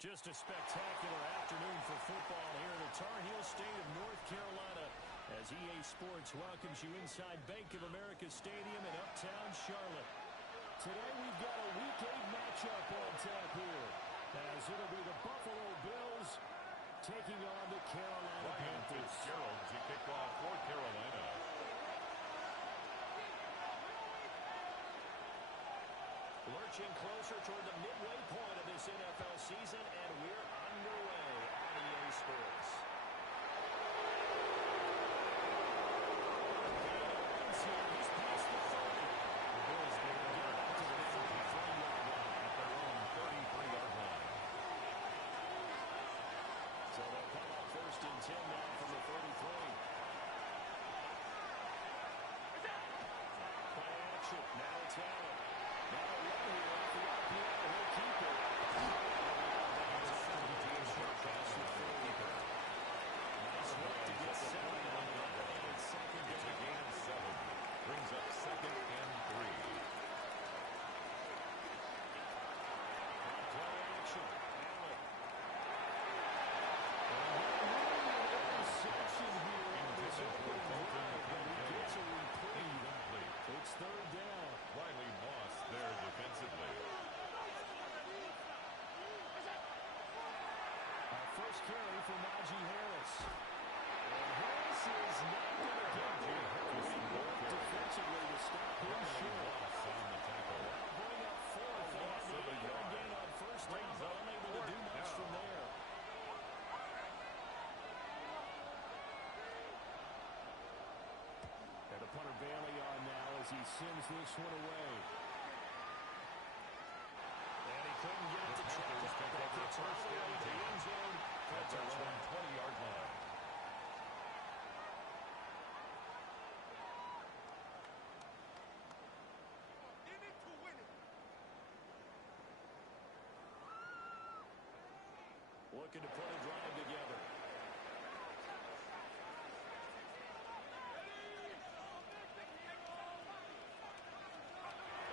Just a spectacular afternoon for football here in the Tar Heel state of North Carolina as EA Sports welcomes you inside Bank of America Stadium in Uptown Charlotte. Today we've got a Week 8 matchup on tap here as it'll be the Buffalo Bills taking on the Carolina Panthers. Gerald to kick off for Carolina. Lurching closer toward the midway point of this NFL season, and we're underway on EA Sports. He's past the 30. The Bills get out to the 33-yard line at their own 33-yard line. So they'll come up 1st and 10 now from the 33. Play action. Now it's Allen. Now a run here off the RPO. He'll keep it. Nice work to get 7 on the run. It's second down. It's a gain of 7. Brings up 2nd and 3. Play action. Allen. Interception here on this opening drive, but he gets a reprieve. It's 3rd down. Riley Moss there defensively. Our first carry for Najee Harris. And Harris is not going to get there. Defensively to stop him short. On the tackle. That'll bring up 4th. They have the 8-yard gain on 1st down, but unable to do much from there. And the punter Bailey on now as he sends this one away. And he couldn't get it to track. That gets first down to the end zone. That's our own 20-yard line. In it to win it. Looking to put a drive together.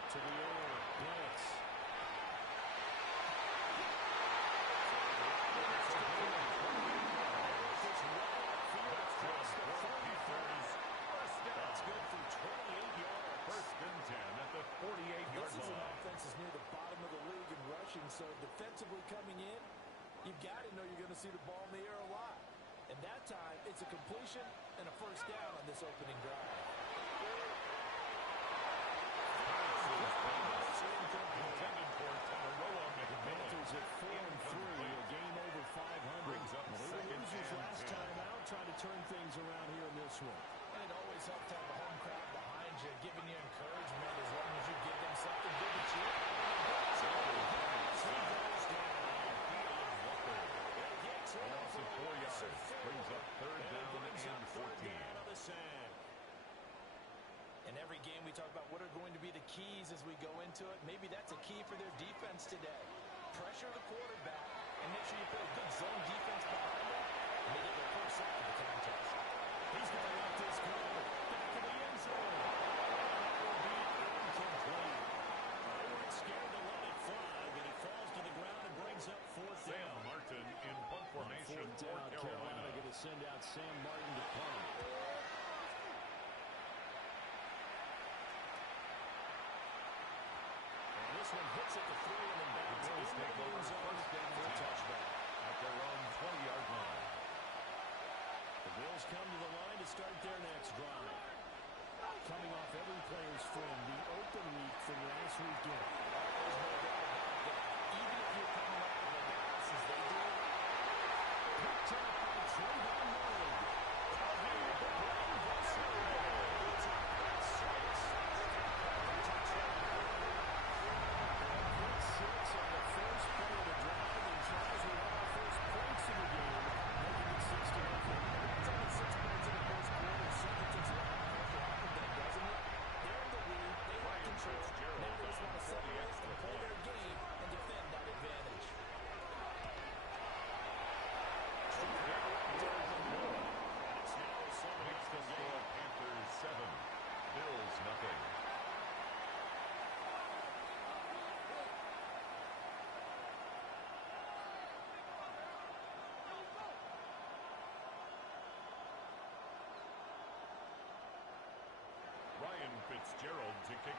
To the air, blitz. That's good for 28 yards. 1st and 10 at the 48-yard This is an line. offense that's near the bottom of the league in rushing, so defensively coming in, you've got to know you're going to see the ball in the air a lot. And that time, it's a completion and a 1st down on this opening drive. Intended for Tamaroa. Panthers at 4-3, a game over 500. Brings up They were 2nd losers and last 10. time out, trying to turn things around here in this one. And it always helps to have a home crowd behind you, giving you encouragement as long as you give them something good to cheer. Loss of 4 yards. Brings up 3rd down and 14. In every game we talk about what are going to be the keys as we go into it. Maybe that's a key for their defense today. Pressure the quarterback and make sure you put a good zone defense behind them. And they get their first sack of the contest. He's going to let this go. Back in the end zone. That will be incomplete. They weren't scared to let it fly, but it falls to the ground and brings up 4th Sam down. Martin in punt formation On 4th for down, Carolina going to send out Sam Martin to punt. This one hits at the 3 and then bounds The Bills into take the over end zone 1st and for a 10 touchback. at their own 20-yard line. The Bills come to the line to start their next drive. Coming off every player's friend, the open week from last weekend. There's no doubt about that. Even if you're coming off of a loss as they did. Picked up by Trayvon Mullen. On the first play of the drive and tries with all the first points in the game, making it 6-0. It's only 6 points in the first quarter. Something takes a lot of pressure off of them, doesn't it? They're in the lead. They have control. Now they just want to separate and play their game and defend that advantage.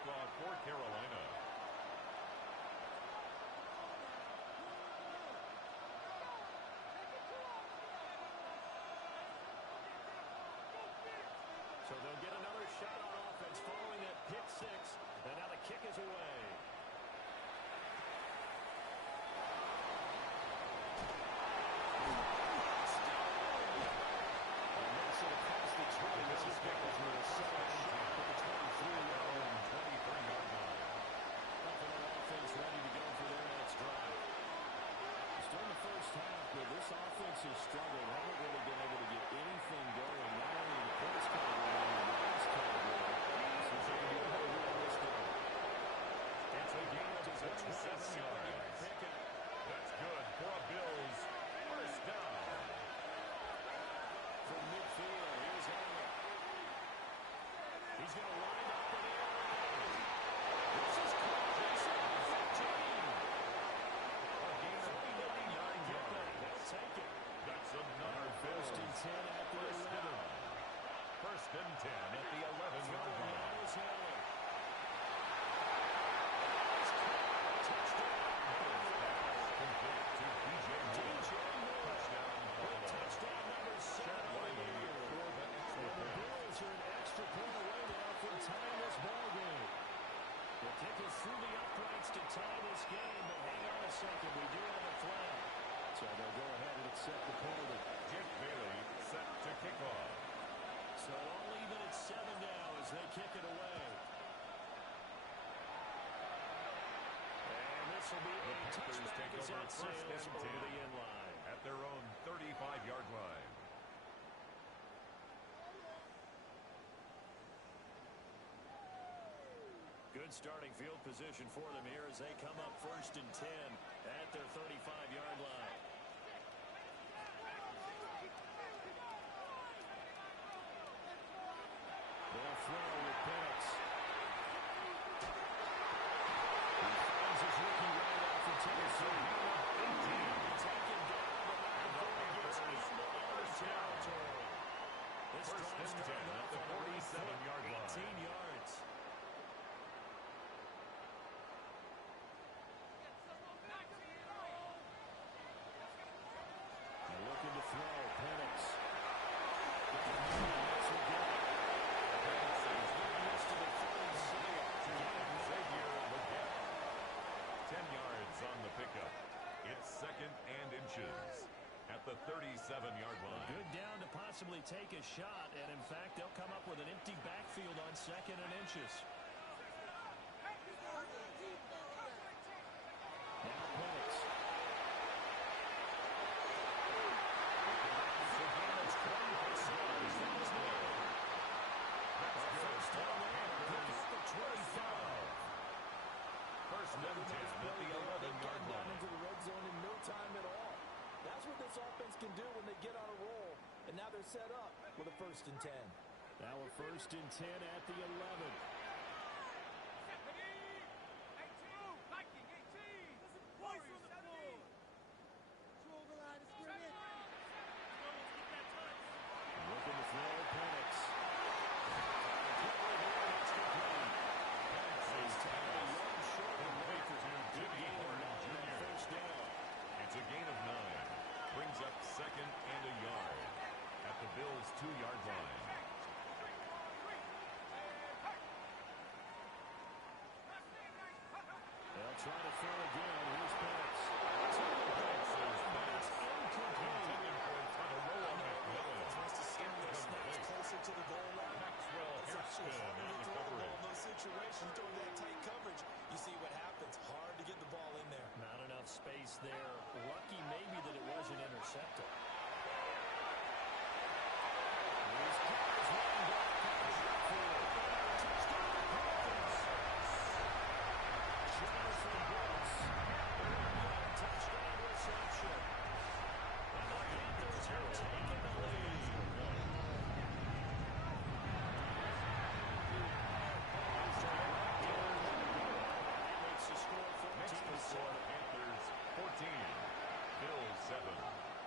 kickoff for Carolina. So they'll get another shot on offense following that pick six. And now the kick is away. And makes it across the 20. This is Pickles with a solid shot at the 23-yard line. Buffalo offense ready to go for their next drive. Still in the first half, but this offense has struggled. Haven't really been able to get anything going. Not only in the points category, but in the yards category. So it's going to be a whole lot of this game. It's a game of 27-yard pickup. That's good for a Bills first down. From midfield, here's Allen. He's going to wind up in the air. This is caught. Jason, A gain of 39 yards. they'll take it. That's another First and 10 at the 11. First and 10 at the 11-yard line. Now is Allen. Complete to DJ Moore. Touchdown, Buffalo. Touchdown number 7. Chad Wiley for the extra The point. Bills are an extra point away now from tying this ball game. The kick is through the uprights to tie this game, but hang on a second, we do have a flag. So they'll go ahead and accept the penalty. Jeff Bailey set to kick off. So all even at 7 now as they kick it away. And this will be a Packers touchback take as over that first sails and over 10 the end line. at their own 35-yard line. Good starting field position for them here as they come up first and 10 at their 35-yard line. They'll throw with Penix. He finds his rookie right out for Tennessee. Taken down, but now gets into enemy territory. This First drive and 10 started at off the on the right 47-yard foot, line. 18 yards. They're looking to throw. Penix. Xavier Legette. 10 yards on the pickup. It's second and inches at the 37-yard line. Good down to possibly take a shot, and in fact, they'll come up with an empty backfield on second and inches. Now Penix. First down there. Pick up the 25. First and 10 at the 11-yard Down line. into the red zone in no time at all. That's what this offense can do when they get on a roll. And now they're set up with a first and 10. Now a first and 10 at the 11. Looking to throw Penix. It's a gain of 9. Brings up second and a yard at the Bills' 2-yard line. They'll try to throw again. Here's Penix. Intended for Tagovailoa McMillan. Closer to the goal line. Maxwell Hairston on the coverage. In those situations during that tight coverage, you see what happens. Hard to get the ball in there. Not enough space there. Lucky maybe that it wasn't intercepted. Here's Cowers running back. Touchdown Panthers. Jonathan Brooks. Touchdown reception. And the Panthers have taken the lead. Makes the score 14 Makes the score Panthers 14. Bills 7.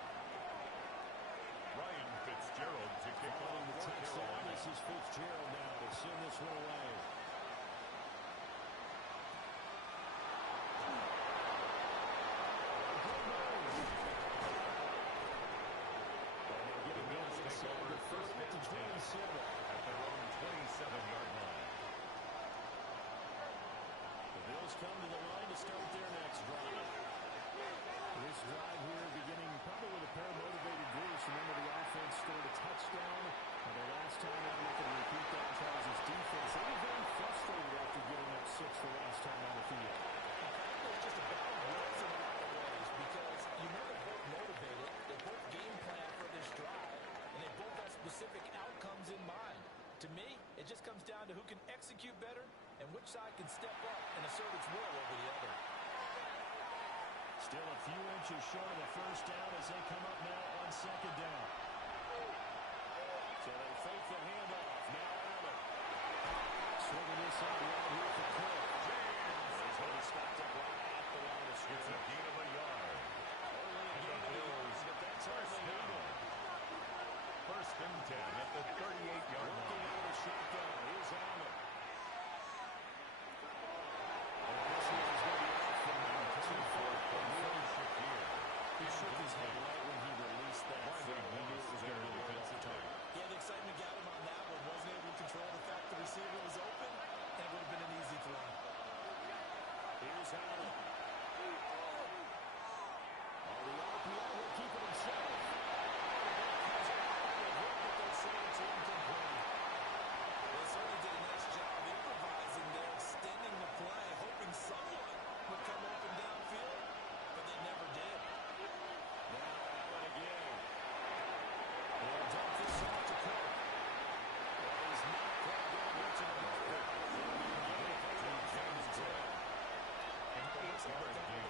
which side can step up and assert its will over the other. Still a few inches short of the first down as they come up now on second down. So they fake the handoff. Now Allen. Swinging this out right here for Cook. He's going to be stopped up right at the line of scrimmage. It's a gain of a yard. Only a gain of a yard, but that's all they needed. First and 10 at the 38-yard line. Working out a shotgun. Here's Allen. He shook his head right when he released that. He knew it was going to be a defensive target. Yeah, the excitement got him on that one. Wasn't able to control the fact the receiver was open, and it would have been an easy throw. Here's Allen. Oh, the RPO will keep it himself. They certainly did a nice job improvising there, extending the play, hoping someone would come open downfield, but they never did. Now Allen again. They'll dump this off to Cook. He's not quite going to get to the marker. An 8-yard gain.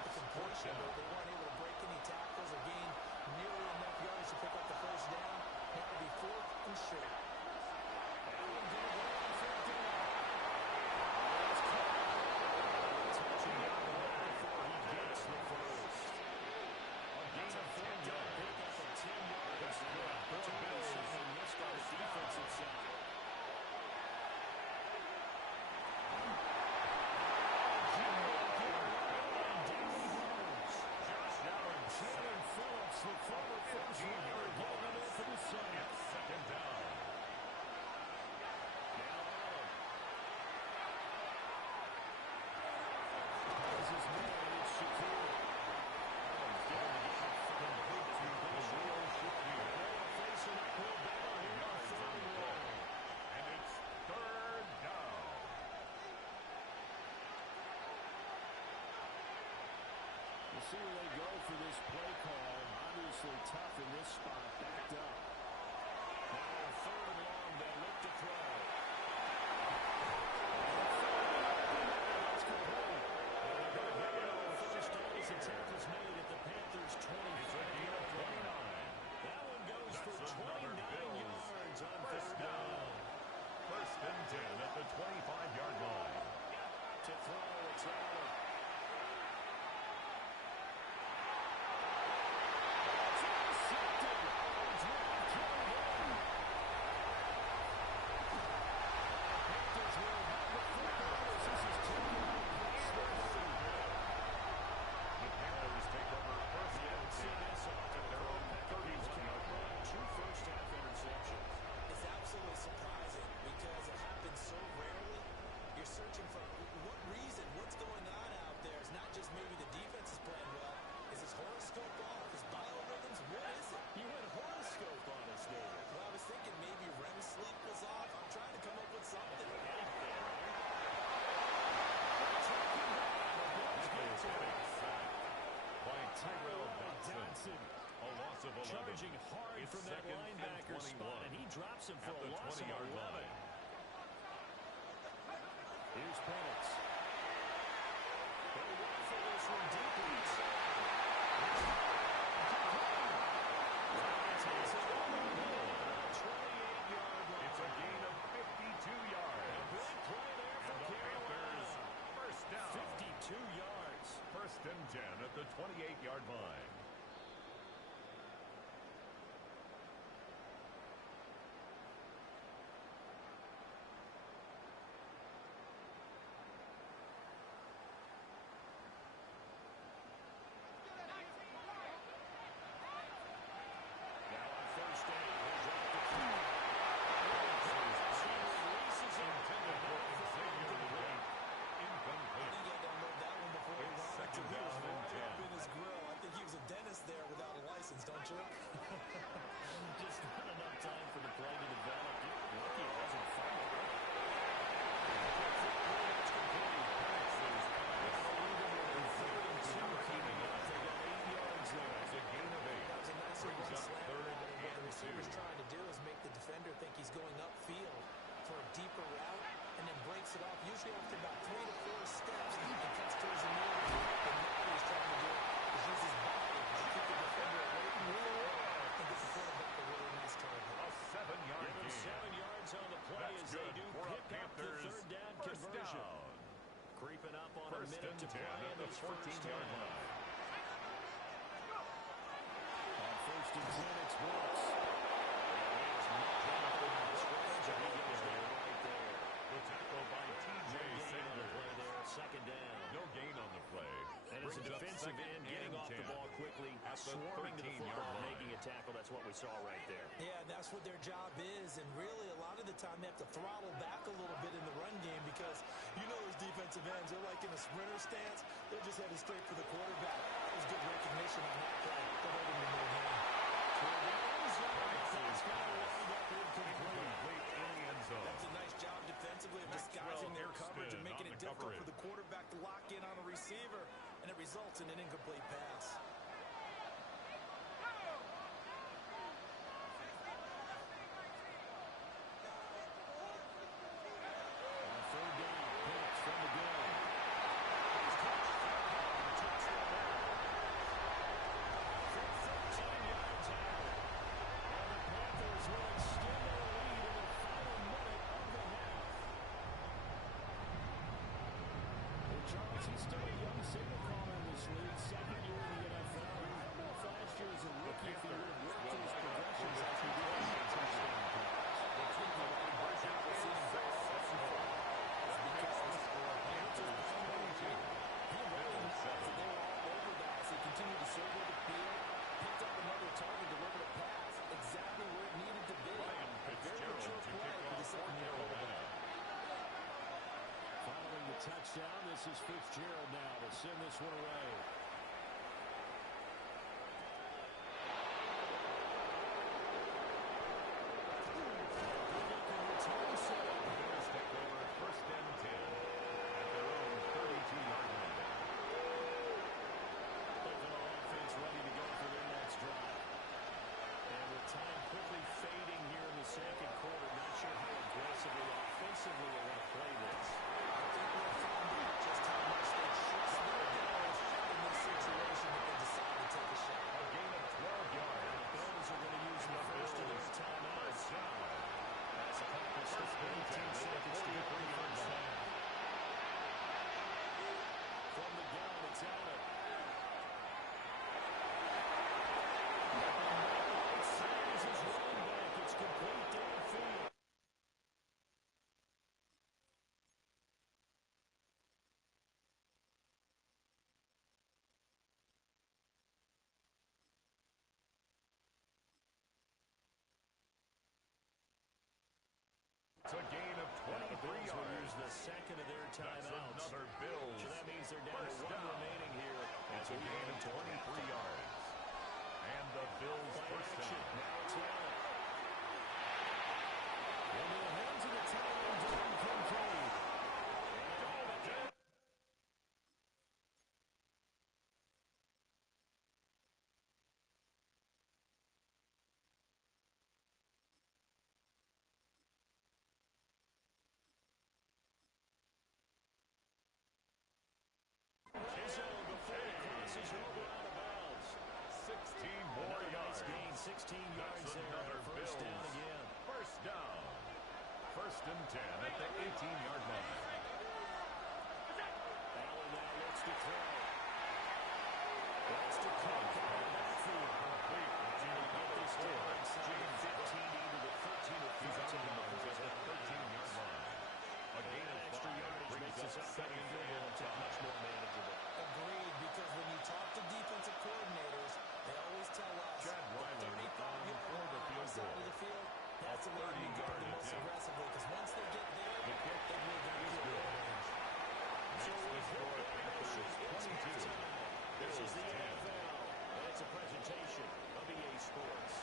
It's fourth down. They weren't able to break any tackles or gain nearly enough yards to pick up the first down. Now it'll be 4th and short. Allen going to go on fourth down. There's Cook. Touchdown before he gets the first. A gain of 10 yards. Pick up of 10 yards. That's good. Two Bills missed on the defensive side. Phillips, the former first rounder, getting it in for the second. Second down. Now Allen. As his man, it's Shakir. Allen's getting the game complete to Will Shakir. Facing uphill battle here on third and long. And it's third down. We'll see where they go for this play call. Obviously tough in this spot. Backed up. Now on third and long, they look to throw. That's complete. They're going to get it on first down as the tackle's made at the Panthers' 25-yard line. That one goes for 29 yards on third down. First and 10 at the 25-yard line. To throw, it's Allen. Charging hard from that linebacker spot, and he drops him for a loss of 11. Here's Penix. They'll rifle this one deep inside. Takes it all the way. 28-yard line. It's a gain of 52 yards. A big play there for Carolina. First down. 52 yards. First and 10 at the 28-yard line. breaks it off, usually after about 3 to 4 steps, and cuts towards the middle of the field. And now what he's trying to do is use his body to keep the defender away from the ball and get the quarterback a really nice target. A 7-yard gain. 7 yards on the play. That's as good they do for a pick up the Panthers third down first conversion. down. Creeping up on First a minute and to 10 play at in the this first 14-yard half. line. On first and 10, it's Brooks. There's Jonathan on the scrimmage, and he goes down right there. The tackle by T.J. Sanders. Play there, second down. No gain on the play. And as a Brings up defensive second end, getting and off the 10 ball quickly, at the swarming to the 13-yard football, line. making a tackle. That's what we saw right there. Yeah, that's what their job is, and really a lot of the time they have to throttle back a little bit in the run game because you know those defensive ends, they're like in a sprinter stance. They're just headed straight for the quarterback. That was good recognition on that play. They're holding the no hand. That's kind of lined up incomplete. In the end zone. That's a nice job defensively of disguising their coverage and making it difficult for the quarterback to lock in on a receiver, and it results in an incomplete pass. On third down, Pitts from the gun. For 13 yards out. And the Panthers will extend their lead in the final minute of the half. Well, Charles, he's still a young signal caller in this league. Second year in the NFL. I don't know if last year as a rookie, if he would have worked his progressions like he did in the touchdown pass. Continued to survey the field, picked up another target, delivered a pass exactly where it needed to be. A very mature play for the second-year quarterback. Following the touchdown, this is Fitzgerald now to send this one away. Bears take over first and 10 at their own 32-yard line. Buffalo offense ready to go for their next drive. And with time quickly fading here in the second quarter, not sure how aggressively, offensively they want to play this. I think we'll find out just how much they trust their guys in this situation that they decide to take a shot. A gain of 12 yards. And the Bills are going to use the first of their timeouts. That's accomplished with 18 seconds to get the first down. From the gun, it's Allen. Signs his running back. It's complete downfield. It's a gain of Now the 23 Bills will yards. use the second of their That's timeouts. another Bills. So that means they're down to First one down. remaining here. It's a gain of 23 yards. And the Bills Play first action. down. Now it's Allen. Into the hands of the tight end, Dalton Kincaid. Rizzo before he crosses over out of bounds. 16 more Another yards. nice gain, 16 yards That's there. another First Bills. down again. First down. First and 10 at the 18-yard line. Allen now looks to throw. Wants to Cook out of the backfield. Complete. And he get this down inside the 15 to either the 13 or 14 before At he's the out. 13-yard line. A gain of Extra 5 yardage brings makes up this second upcoming field and goal much 5. more manageable. Agreed, because when you talk to defensive coordinators, they always tell us Chad the Ryland 35-yard for the line field outside goal. of the field, that's the way you 30-yard go the most attempt. aggressively, because once they get there, The kick they move their is field good. goal range. So Makes the we've score hit the Panthers action. It's 22. halftime. This is Bills the 10. NFL, and it's a presentation of EA Sports.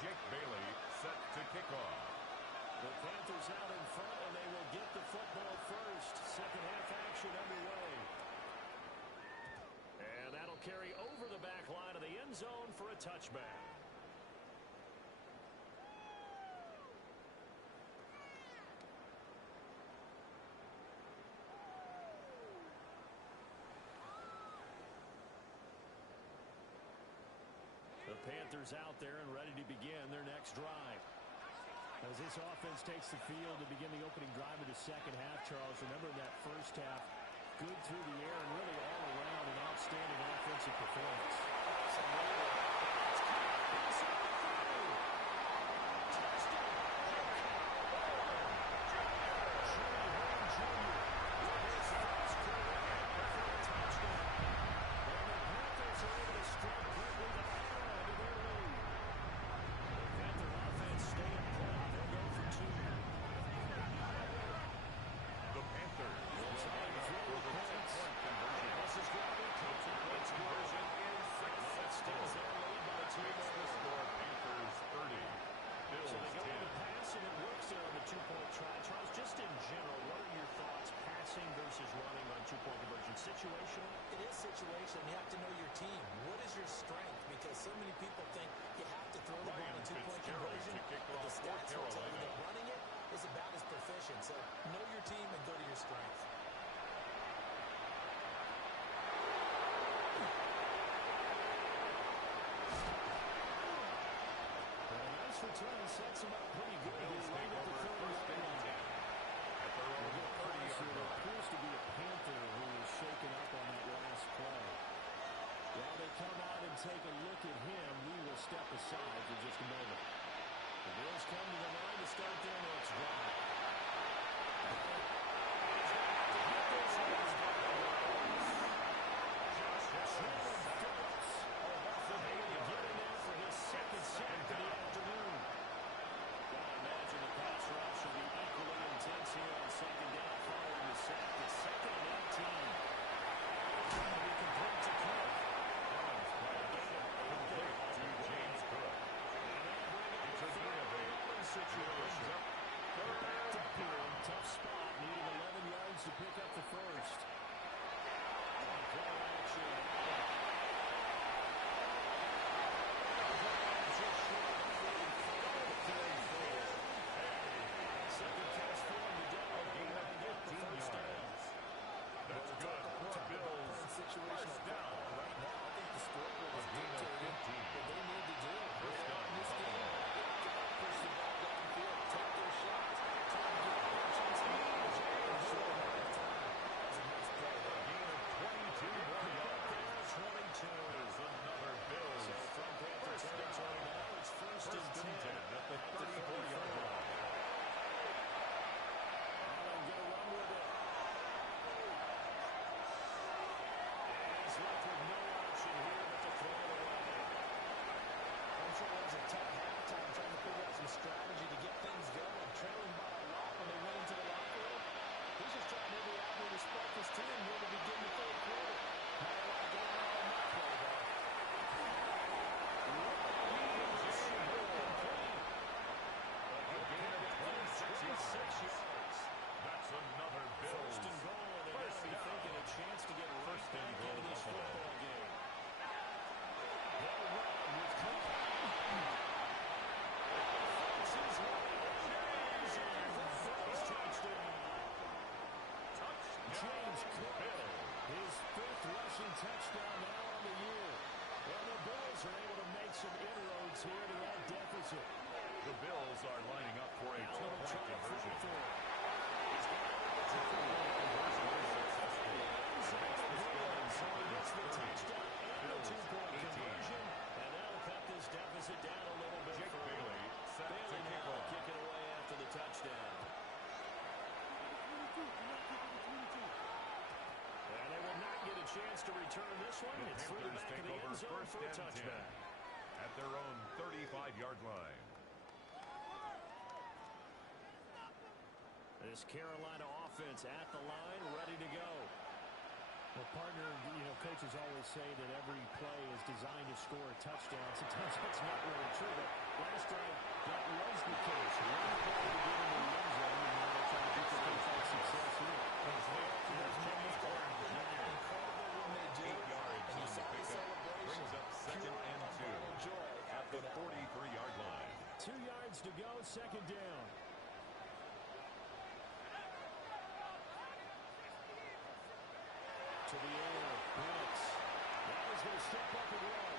Jake Bailey set to kick off. The Panthers out in front, and they will get the football first. Second half action underway. will carry over the back line of the end zone for a touchback. The Panthers out there and ready to begin their next drive. As this offense takes the field to begin the opening drive of the second half, Charles, remember in that first half, good through the air and really all around an outstanding offensive performance. Situational? It is situational. You have to know your team. What is your strength? Because so many people think you have to throw the ball in two-point conversion. But the stats will tell you that running it is about as proficient. So know your team and go to your strength. Nice return sets him up pretty good. He's right at the 30-yard line. At their own 30-yard line. Appears to be a Panther who is shaken up on that last play. While they come out and take a look at him, we will step aside for just a moment. The Bills come to the line to start their next drive. Touchdown now on the year. And the Bills are able to make some inroads here to that deficit. The Bills are lining up for a two-point conversion. He's got a conversion is successful. So he gets the touchdown and the two-point conversion. And that'll cut this deficit down a little bit. Jake Bailey set to kick off. Kicking away after the touchdown. And they will not get a chance to return this one. It's through the back of the end zone for a touchback. At their own 35-yard line. This Carolina offense at the line, ready to go. Well, partner, coaches always say that every play is designed to score a touchdown. Sometimes that's not really true, but last drive, that was the case. One play to get in the end zone, and now they're trying to duplicate success here. Incredible when they do it. 8 yards and you on saw the this pickup. yards to go, second down. To the air, Penix. Now he's going to step up and run.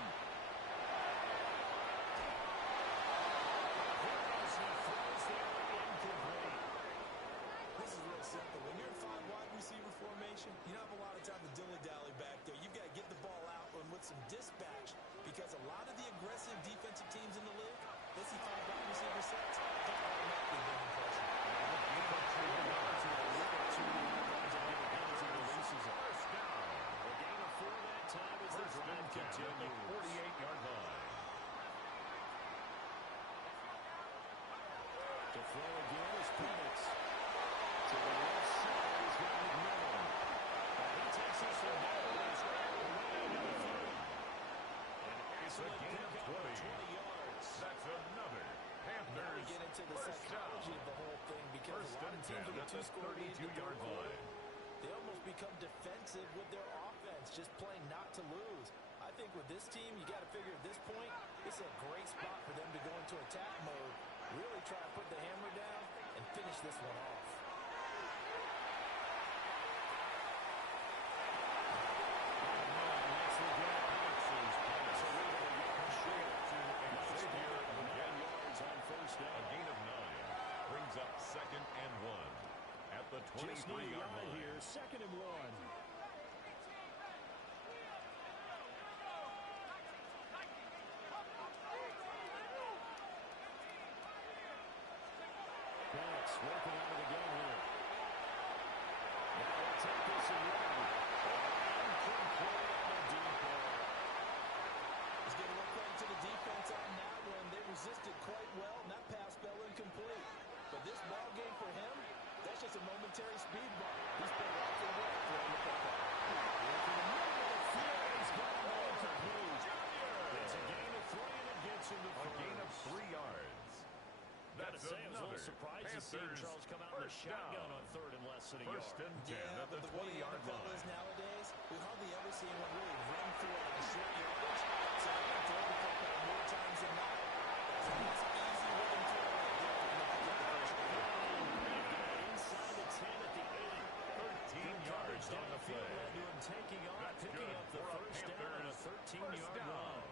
This is real simple. When you're in 5 wide receiver formation, you don't have a lot of time to dilly-dally back there. You've got to get the ball out and with some dispatch, because a lot of the aggressive defensive teams in the league, they see 5 wide receiver sets, they're automatically bringing pressure. The gain of 4 that time as the drive continues. 48-yard line. To throw again is Penix. To the left side, he's got McMillan. And he takes this one down and it's right away to the 30. An excellent pickup of 20 yards. That's another Now we Panthers get into the first psychology down. of the whole thing, because First a lot and of teams 10 with a at the 2-score lead in the 32-yard third quarter, line. they almost become defensive with their offense, just playing not to lose. I think with this team, you got to figure at this point, this is a great spot for them to go into attack mode, really try to put the hammer down and finish this one off. A gain of 9 brings up second and 1 at the 23-yard line. Here, second and 1. Penix working out of the gun here. Now they'll take this and run. Incomplete on the deep ball. He's getting one credit to the defense on that one. They resisted quite well, and that pass fell incomplete. But this ball game for him, that's just a momentary speed bump. He's been right to work throwing the football. Into the middle of the field, he's got it incomplete. It's a gain of 3, and it gets him to A gain of first. 3 yards. Gotta That's say, I was a another little surprised to see Panthers Charles come out in the first shotgun down. on 3rd and less than a First yard. and 10 Yeah, at the but the way 20-yard NFL line. is nowadays, we hardly ever see anyone really run through it on short yardage. So they're going to throw the football more times than not. That's a nice, easy rhythm throw right there for them to pick up the first down. Inside the 10 at the 8. 13 yards on the play. Led to him taking off, That's picking good up the for a first down on a Panthers 13-yard first down. run.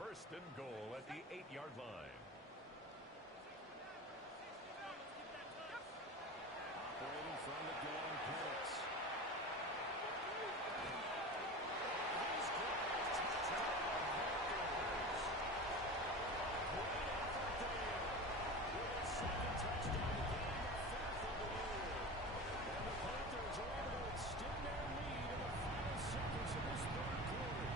First and goal at the 8-yard line. Operating from the gun, Penix. He's got a touchdown. Great effort there. With his second touchdown of the game, the 4th of the year. And the Panthers are able to extend their lead in the final seconds of this 3rd quarter.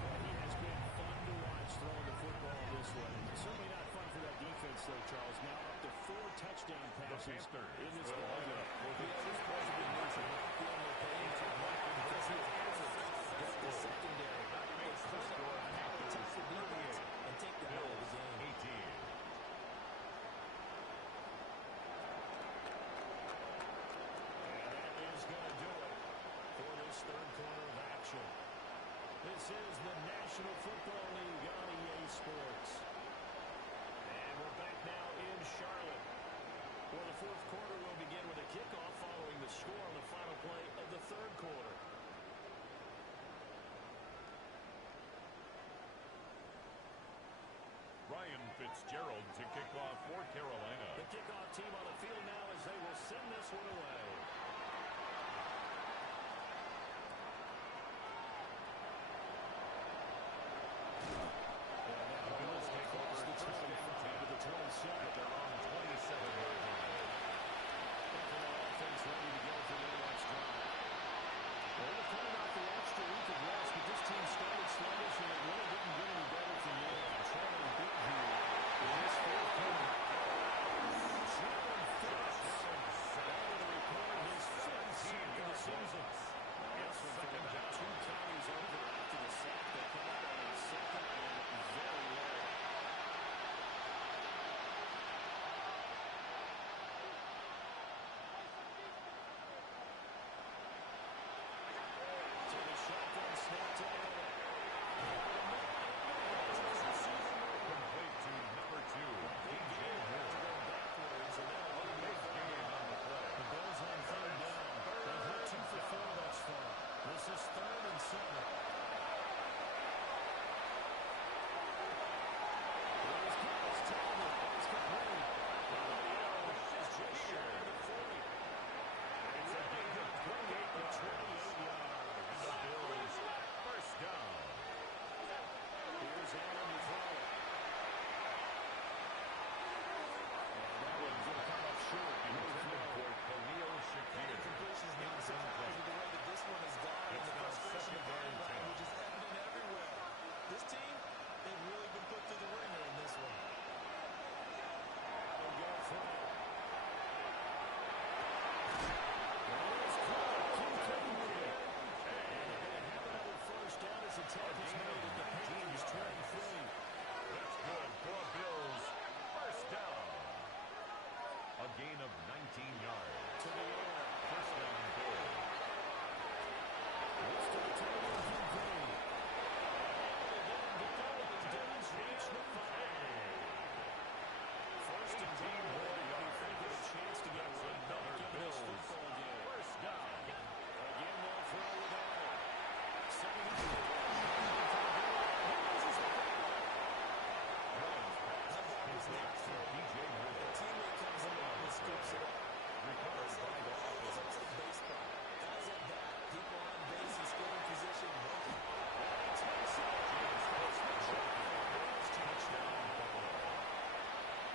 Well, he has been fun to watch throwing the football this way. Certainly not fun for that defense, though, Charles. Now up to 4 touchdown passes in this ball game. The secondary, they clean up, protect the defense, and take the ball of the game. 18. And that is going to do it for this 3rd quarter of action. This is the National Football League on EA Sports. And we're back now in Charlotte. Well, the 4th quarter will begin with a kickoff following the score on the final play of the 3rd quarter. Ryan Fitzgerald to kick off for Carolina. The kickoff team on the field now as they will send this one away. And now Bills take over the 20 to the 27. at their own 27-yard line. Thinking that offense ready to go for their next drive. Well, they're coming off the extra week of rest, but this team started sluggish, and it really didn't get any better from there. Trailing big here in this 4th quarter. Jalen Phillips. That with a report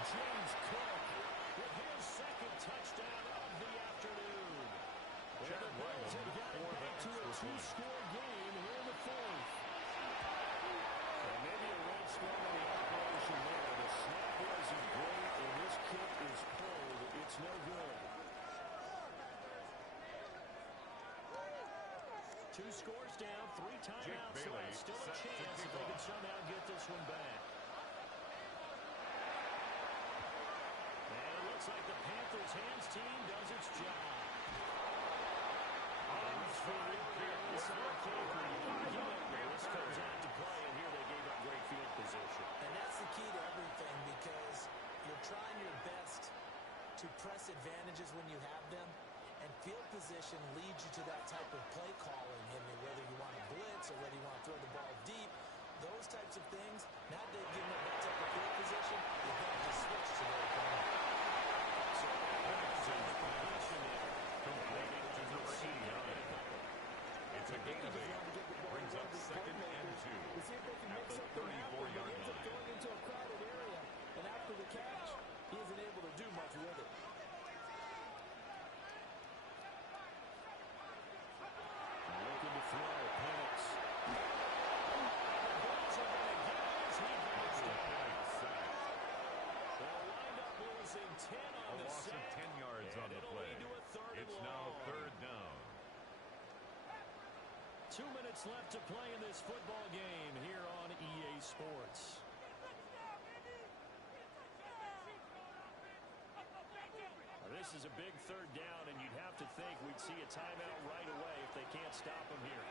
James Cook with his second touchdown of the afternoon. And the Bills have got it back to a two-score game here in the fourth. And maybe a red storm in the operation there. The snap wasn't great, and this kick is pulled. It's no good. Two scores down, 3 timeouts left. Still a chance if they can somehow get this one back. And it looks like the Panthers' hands team does its job. Onside kick. This comes out to play, and here they gave up great field position. And that's the key to everything, because you're trying your best to press advantages when you have them, and field position leads you to that type of play calling, whether you want to blitz or whether you want to throw the ball deep, those types of things. Now they've given up that type of field position, you're going to just switch to their opponent. So that's in the position there. Completing to number 89. It's a gain of 8. Brings up 2nd and 2 at the 34-yard line. Going into a crowded area, and after the catch, he isn't able to do much with it. Looking to throw, Penix. The Bills are going to get as he goes down. They'll wind up losing 10 on A the loss of sack, 10 yards on and the it'll play. lead to a third and It's now long. 3rd down. 2 minutes left to play in this football game here on EA Sports. This is a big 3rd down, and you'd have to think we'd see a timeout right away if they can't stop him here.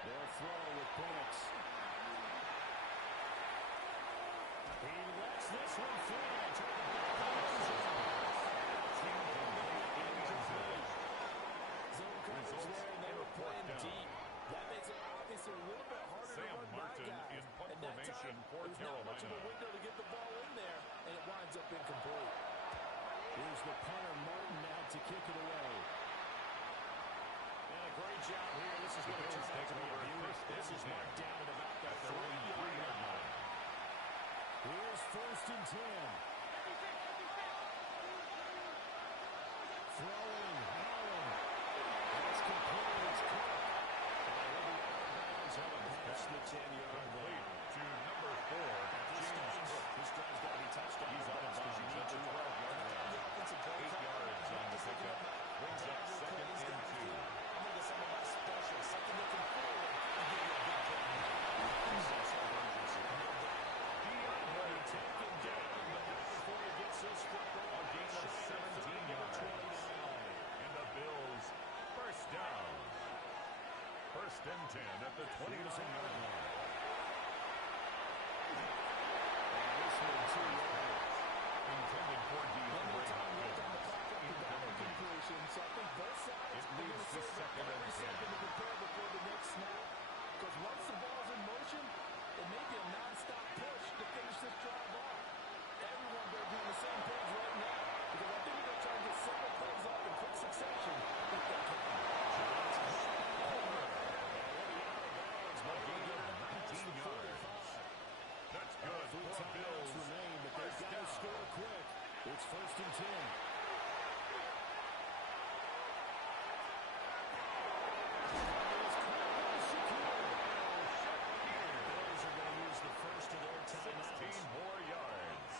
They'll throw with Penix. He lets this one fly toward the back of the end zone. Zone coverage there, and they were playing deep. That makes it obviously a little bit harder to Sam run by Martin guys. in punt And that formation time, for there's not much of a Carolina. window to get the ball in there, and it winds up incomplete. Here's the punter, Martin, out to kick it away. And a great job here. This is going to turn out to be a beauty. This is marked down at about the 3-yard line. Here's 1st and 10. Throwing, Allen. That's complete. It's Cook. And he'll be out of bounds on a pass to the 10-yard line. To number 4, James Cook. This drive's got to be touchdown. He's out of bounds at the 12-yard line. 8 yards on the pickup. Brings up 2nd and 2. I'm going to get some of my special, something that can forward and give you a big play. DeAndre taken down, but not before he gets this football. A gain of 17 yards. And the Bills 1st down. 1st and 10 at the 29-yard line. This one, 2 yards. Intended for DeAndre Hopkins. Completion. So I think both sides It are going leads to to save 2nd and every 10. second to prepare before the next snap. Because once the ball's in motion, it may be a non-stop push to finish this drive off. Everyone better be on the same page right now, because I think they're trying to get several plays off in quick succession if they can. A gain of 19 yards. That's good for Bills. Remain, but they've got to score quick. It's 1st and 10. Bills are going to use the first of their timeouts. 16 more yards.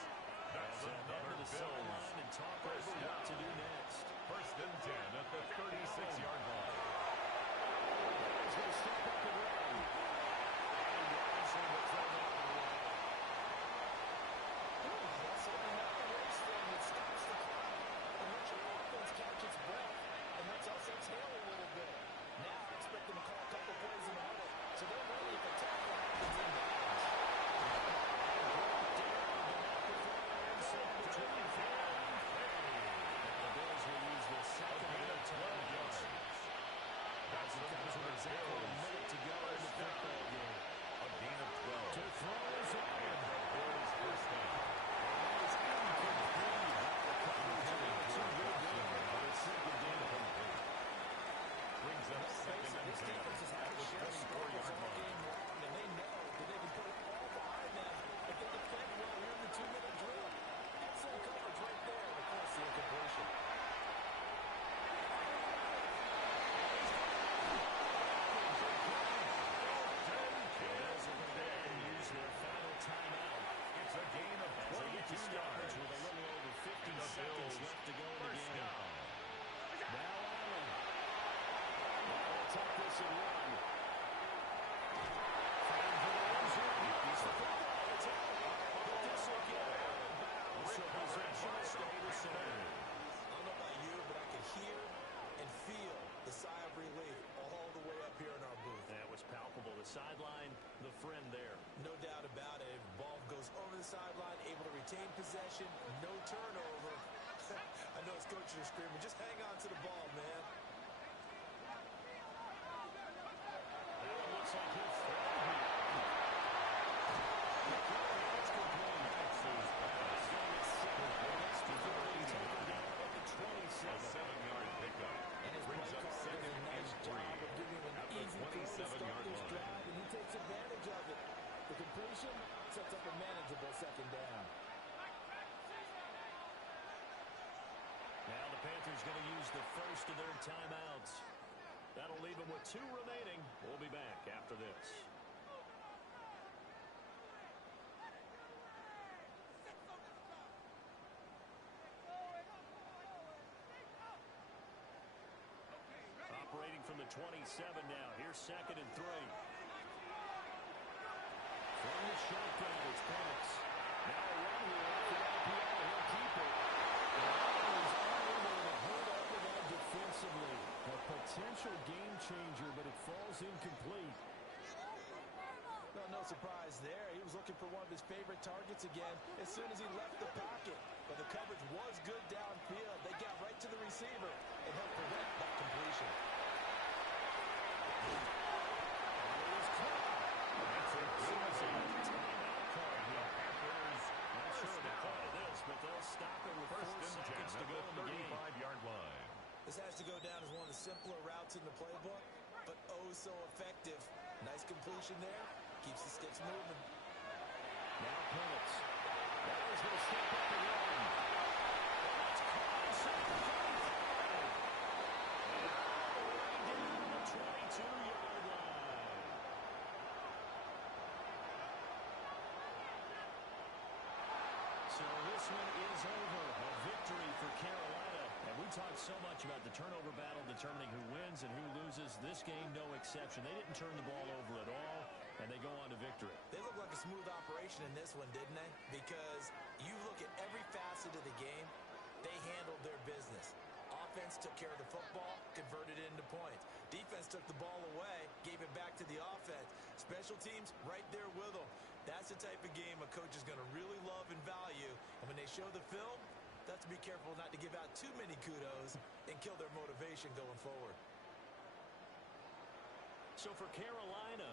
That's As they head another to the Bills. sideline and talk over what to do next. 1st and 10 at the 36-yard line. He's going to step up and run. And Robinson will throw that one away. That's certainly not the race thing. It stops the clock and lets your offense catch its breath, and lets us exhale a little bit. Now I expect them to call a couple plays in the huddle, so they're ready if a tackle happens in bounds. The Bills will use the second of their timeouts. That's another Exactly a minute to go in the football game. A gain of 12. To throw is And the Bills 1st down. It's incomplete. Too good there, but it's incomplete. Brings up 2nd and This 10. defense has had a seconds left to go in the First game. down. Now Allen. They'll tuck this and run. Fighting for the loser. He's the football. It's out. But this will get out of bounds. So possession will stay the same. I don't know about you, but I can hear and feel the sigh of relief all the way up here in our booth. That was palpable. The sideline, the friend there. No doubt about it. Ball goes over the sideline, able to retain possession, no turnover. I know his coaches are screaming, just hang on to the ball, man. That one looks like he'll throw here. It's complete. A 7-yard pickup. And his Brings play up caller second does a nice and job 3 of giving him at an the easy throw to start 27-yard this line. drive, and he takes advantage of it. The completion sets up a manageable second down. Now the Panthers going to use the first of their timeouts. That'll leave them with 2 remaining. We'll be back after this. Operating from the 27 now. Here's 2nd and 3. From the shotgun, it's Penix. Now a run here for LPL. He'll keep it. Defensively, a potential game changer, but it falls incomplete. Well, no surprise there. He was looking for one of his favorite targets again as soon as he left the pocket. But the coverage was good downfield. They got right to the receiver and helped prevent that completion. That's a timeout call. The Panthers Not sure first of the down. point of this, but they'll stop it with 4 First and 10 seconds to at go the in the game. 35-yard line. This has to go down as one of the simpler routes in the playbook, but oh so effective. Nice completion there. Keeps the sticks moving. Now Penix. Now he's going to step up and run. It's caught inside the 35. And all the way down to the 22-yard line. So this one is over. A victory for Carolina. And we talked so much about the turnover battle determining who wins and who loses. This game, no exception. They didn't turn the ball over at all, and they go on to victory. They look like a smooth operation in this one, didn't they? Because you look at every facet of the game, they handled their business. Offense took care of the football, converted it into points. Defense took the ball away, gave it back to the offense. Special teams, right there with them. That's the type of game a coach is going to really love and value. And when they show the film, they have to be careful not to give out too many kudos and kill their motivation going forward. So for Carolina,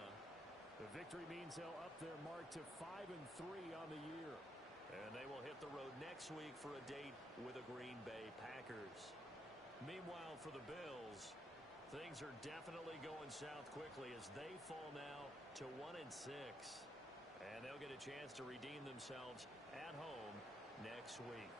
The victory means they'll up their mark to 5-3 on the year. and they will hit the road next week for a date with the Green Bay Packers. Meanwhile, for the Bills, things are definitely going south quickly as they fall now to 1-6. And they'll get a chance to redeem themselves at home next week.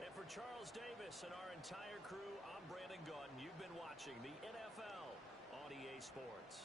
And for Charles Davis and our entire crew, I'm Brandon Gaudin. You've been watching the NFL on EA Sports.